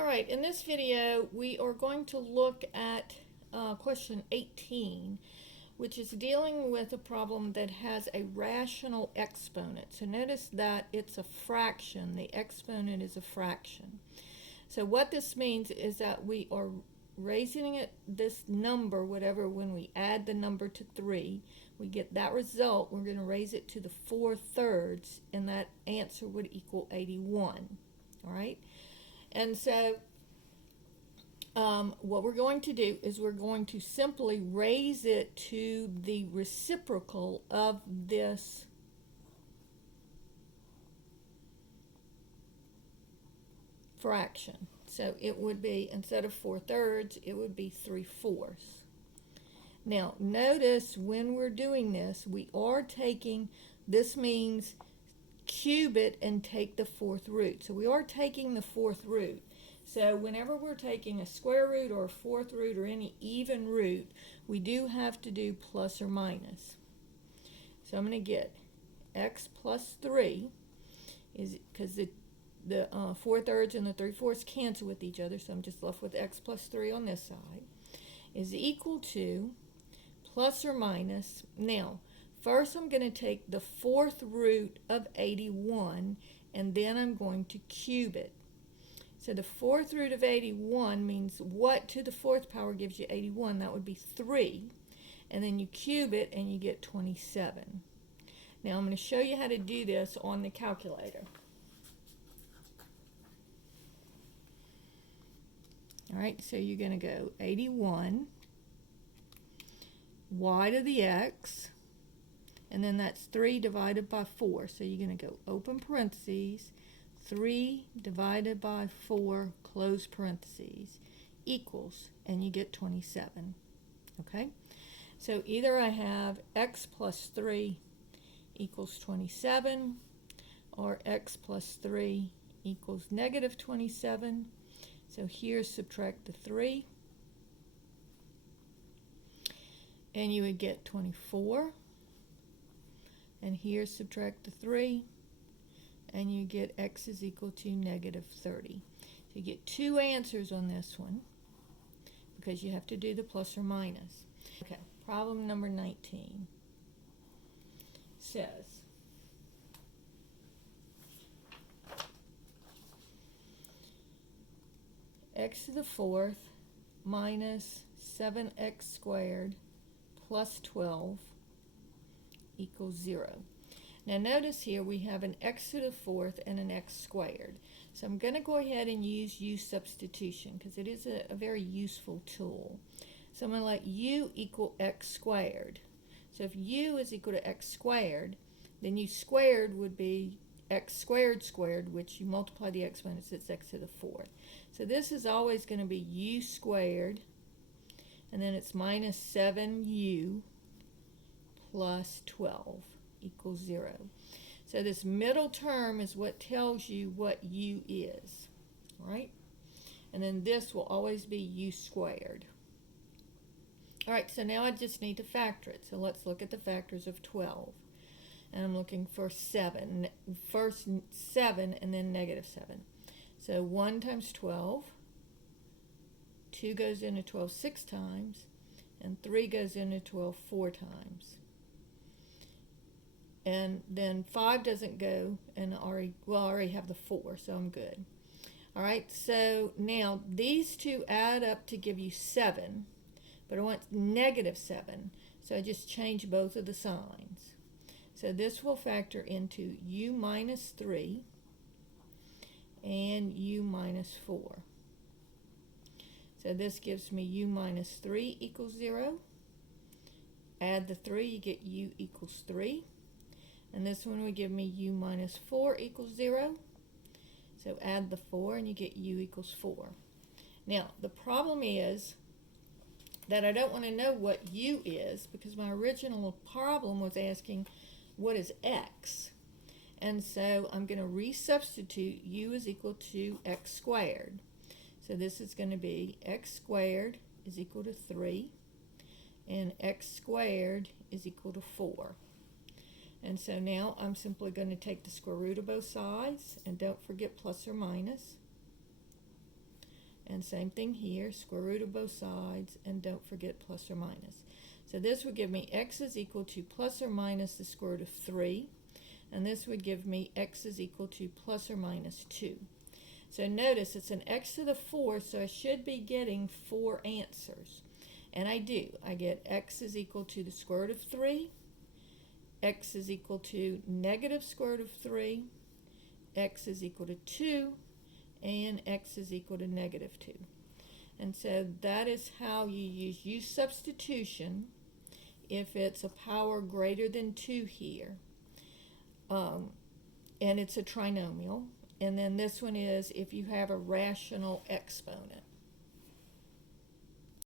All right, in this video we are going to look at question 18, which is dealing with a problem that has a rational exponent. So notice that it's a fraction. The exponent is a fraction. So what this means is that we are raising it, this number, whatever, when we add the number to 3, we get that result. We're going to raise it to the 4/3, and that answer would equal 81. All right? And so what we're going to do is we're going to simply raise it to the reciprocal of this fraction. So it would be, instead of 4/3, it would be 3/4. Now notice when we're doing this, we are taking, this means cube it and take the 4th root. So we are taking the 4th root. So whenever we're taking a square root or a 4th root or any even root, we do have to do plus or minus. So I'm going to get x plus 3, is because the 4/3 and the 3/4 cancel with each other, so I'm just left with x plus 3 on this side, is equal to plus or minus. Now, first I'm going to take the 4th root of 81, and then I'm going to cube it. So the 4th root of 81 means what to the 4th power gives you 81? That would be 3. And then you cube it and you get 27. Now I'm going to show you how to do this on the calculator. Alright, so you're going to go 81 y to the x, and then that's 3 divided by 4. So you're going to go open parentheses, 3 divided by 4, close parentheses, equals, and you get 27. Okay? So either I have x plus 3 equals 27, or x plus 3 equals negative 27. So here subtract the 3, and you would get 24. And here subtract the 3, and you get x is equal to negative 30. So you get two answers on this one because you have to do the plus or minus. Okay, problem number 19 says x to the 4th minus 7x squared plus 12 equals 0. Now notice here we have an x to the 4th and an x squared. So I'm going to go ahead and use u substitution because it is a very useful tool. So I'm going to let u equal x squared. So if u is equal to x squared, then u squared would be x squared squared, which you multiply the exponents, it's x to the 4th. So this is always going to be u squared, and then it's minus 7u plus 12 equals 0. So this middle term is what tells you what u is, right? And then this will always be u squared. All right, so now I just need to factor it. So let's look at the factors of 12. And I'm looking for 7. First 7 and then negative 7. So 1 times 12, 2 goes into 12 6 times, and 3 goes into 12 4 times. And then 5 doesn't go, and I already have the 4, so I'm good. All right, so now these two add up to give you 7, but I want negative 7, so I just change both of the signs. So this will factor into u minus 3 and u minus 4. So this gives me u minus 3 equals 0. Add the 3, you get u equals 3. And this one would give me u minus 4 equals 0. So add the 4 and you get u equals 4. Now the problem is that I don't want to know what u is because my original problem was asking what is x. And so I'm going to resubstitute u is equal to x squared. So this is going to be x squared is equal to 3 and x squared is equal to 4. And so now I'm simply going to take the square root of both sides, and don't forget plus or minus. And same thing here, square root of both sides, and don't forget plus or minus. So this would give me x is equal to plus or minus the square root of 3, and this would give me x is equal to plus or minus 2. So notice it's an x to the 4, so I should be getting 4 answers. And I do. I get x is equal to the square root of 3, x is equal to negative square root of 3, x is equal to 2, and x is equal to negative 2. And so that is how you use substitution if it's a power greater than 2 here. And it's a trinomial. And then this one is if you have a rational exponent.